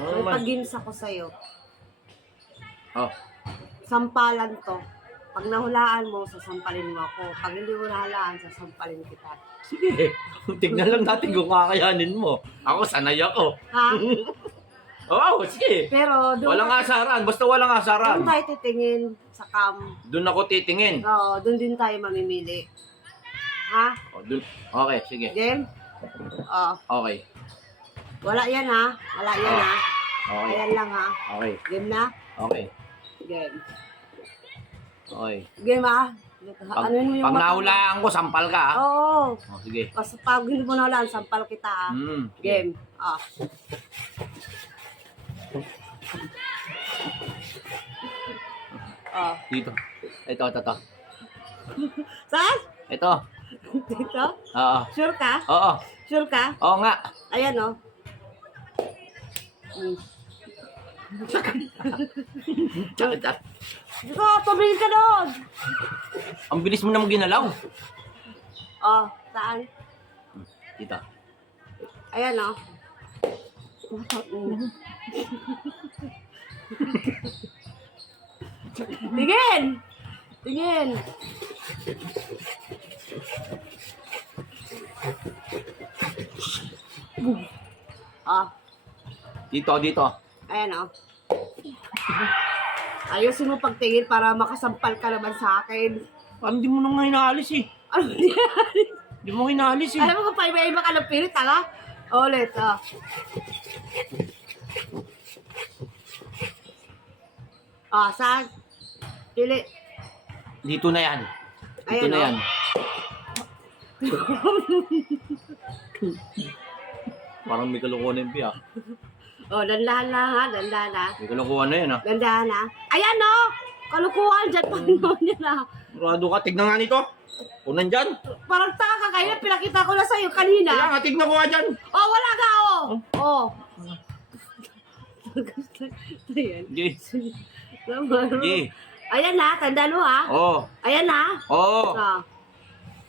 May pag-games ako sa'yo. Oh. Sampalan to. Pag nahulaan mo, sasampalin mo ako. Pag hindi mo nahulaan, sasampalin kita. Sige. Tignan lang natin kung kakayanin mo. Ako, sanay ako. Ha? Oo, sige. Pero doon Walang asaran. Basta walang asaran. doon tayo titingin sa cam. Doon ako titingin. Oo, doon din tayo mamimili. Ha? Oh, doon. Okay, sige. Game? Oo. Okay. Wala yan ha. Wala yan ha. Okay. Ayan lang ha. Okay. Game na? Okay. Game. Okay. Game ha? Pag, Ano mo yung pag mata- nahulaan ko, sampal ka, ha? Oo. Oh, sige. Basta pag hindi mo nahulaan, sampal kita ha. Sige. Game. Ah. Oh. Dito. Ito. Saan? Ito. Dito? Oo. Sure ka? Oo. Sure ka? Oo nga. Ayan o. Dito, tumingin ka doon. Ang bilis mo naman ginalaw. Oh, saan? Dito. Ayan o. Tingin! Tingin! Ah, Dito. ayan o. Ayusin mo pagtingin para makasampal ka naman sa akin. Parang di mo naman inaalis eh. Ano yan? Di mo inaalis eh. Alam mo kung pa-iba-iba ka ng pirit, ha? Ulit, ah. Ah, saan? Pili. Dito na yan. Dito Ayan, na oh. yan. Parang may kalokohan yung piyak. Oh, dandahan lang, ha? Dandahan, ha? May kalokohan na yan, ha? Dandahan, ha? Ayan, no? Kalukuhan dyan pa naman yan, ha? Murado ka, tignan nga nito. Kung nandyan. Parang taka ka kayo. Pinakita ko na sa'yo kanina. Kaya nga, tignan ko nga dyan. Oh, wala ka, oh! Oh. Ayan. Sige. Tama. Sige. Ayan, ha? Tandaan mo, ha? Oo. Ayan, ha? Oo. Ah.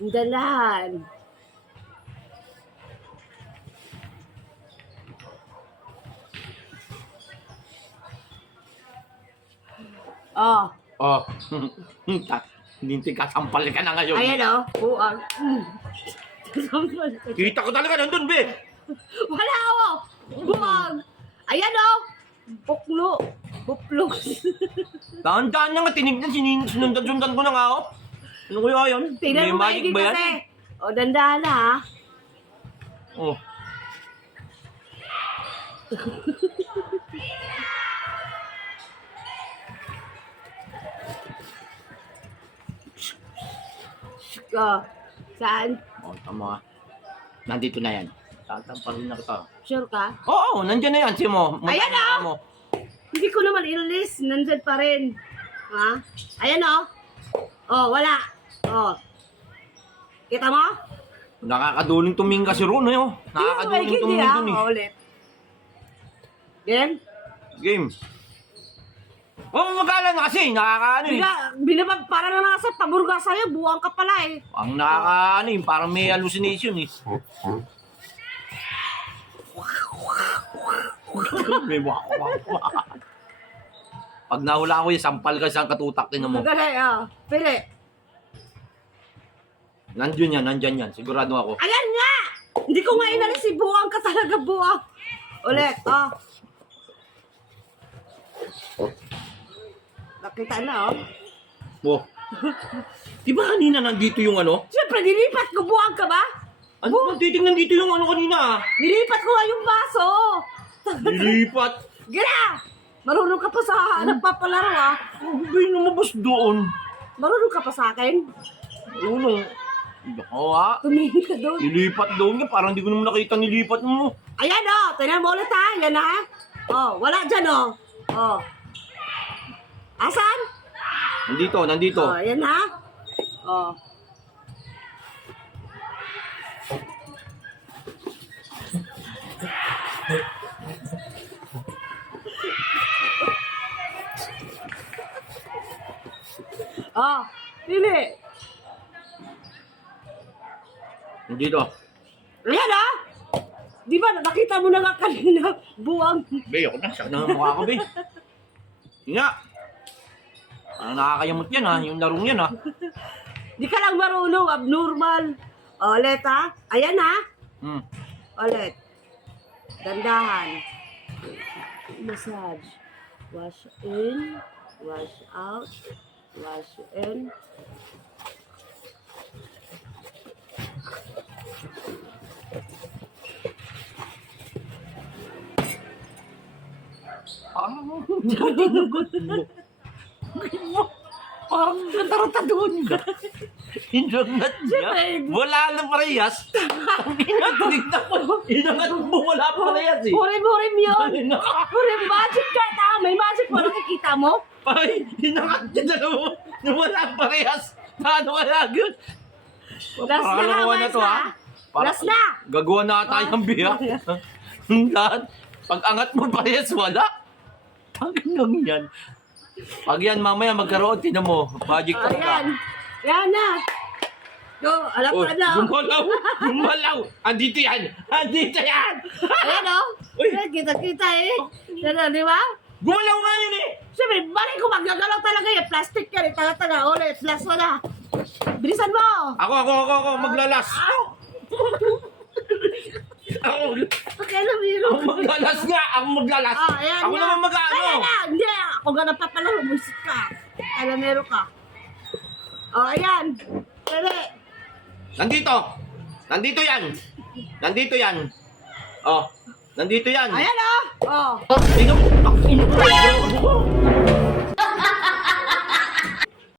Dandahan. Oh. Oh. Hindi kasampal ka na ngayon. Ayan, oh. Buang. Kita ko talaga nandun, be. Wala, oh. Buang. Ayan, oh. Puklo. Puplok. Daan-daan na nga, tinignan, sinundan ko na nga, oh. Ano kaya yun? Tingnan May mo magic maiging ba yan? kasi. O, dandahan na, ha? Oh. Oh. Saan? Oh, tama. Nandito na yan. Tatampalin na kita. Sure ka? Oo, nandyan na yan. Sino mo? Ayan, ah! Mo. Hindi ko naman inalis. Nandyan pa rin. Ha? Ayan, oh. Oh, wala. Oh. Kita mo? Nakakaduling tumingka si Ron, eh. Oh. Nakakaduling Hindi, tumingka ha? dun, eh. Oh, ulit. Game? Game. Oh, magkala na kasi. Nakakaano, eh. Binabag para na nasa paburga sa'yo. Buwang ka pala, eh. Ang nakakaano, eh. Parang may hallucination, eh. May wak. Pag nahula ko yung sampal ka siyang katutak din mo. Magaling, oh. Pili. Nandyan yan. Sigurado ako. Ayan nga! Hindi ko nga inalis si buwang ka talaga, buwang. Ulit, oh. Nakita na, oh. Oh. Di ba kanina nandito yung ano? Siyempre, nilipat ko, buwang ka ba? Ano? Titignan dito yung ano kanina. Nilipat ko nga yung baso. Nilipat. Gina! Marunong ka pa sa nagpapalaro, ah. Ano ba yung lumabas doon? Marunong ka pa sa akin. Ano? Oo ha? Tumingin ka doon. Nilipat doon nga. Parang di ko naman nakita nilipat mo. Ayan, oh. Tingnan mo ulit, ha. Yan, ha. Oh, wala dyan, oh. Oh. Asan? Nandito. Oh, ayan, ha. Oh. Oh, pili. Nandito. Ayan, ah! Di ba, nakita mo na nga kanina, buwang doon. Be, ako na. Sakit na ng mukha ko, be. Yun nga. Parang nakakayamot yan, ha? Yung larong yan, ha? Di ka lang marunong, abnormal. Ulit, ha? Ayan, ha? Hmm. Ulit. Dandahan. Massage. Wash in, wash out, wash in. Parang nataratadoon ka. Hinangat niya. Siyempre. Wala na parehas. Ang tinignan ko. Hinangat mo, wala parehas eh. Hurim yun. Hurim, magic ka. May magic mo. Nakikita mo? Ay, hinangat niya dalawa. Na wala parehas. Paano kaya yun? Last na, Pakalawa na to, ha? Last na. Gagawa na ata yung biya. Lahat. Pag angat mo parehas, wala. Ang ganang yan. Pag yan mamaya magkaroon, tinan mo. Magic ka Ayan. Yan na. Go, alam Oh, ka na. gumalaw! Gumalaw! Andito yan! Andito yan! Ayan o. Uy. Kita eh. Yan, di ba? Gumalaw nga yun eh! Siyempre, balik ko magagalaw talaga yan. Plastic yan eh. Taga-taga. Ulit, last mo na. Bilisan mo. Ako, maglalas! Ako, Okay, alam mo ako maglalas nga! Ako maglalas! Ayan Ako na. naman mag-ano! Ayan na. Hindi, ako ganun pa pala. Humisit ka. Alamero ka. Ayan. Pwede. Nandito! Nandito yan! Nandito yan! Oh, nandito yan! Ayan o. Oh. Tingnan mo!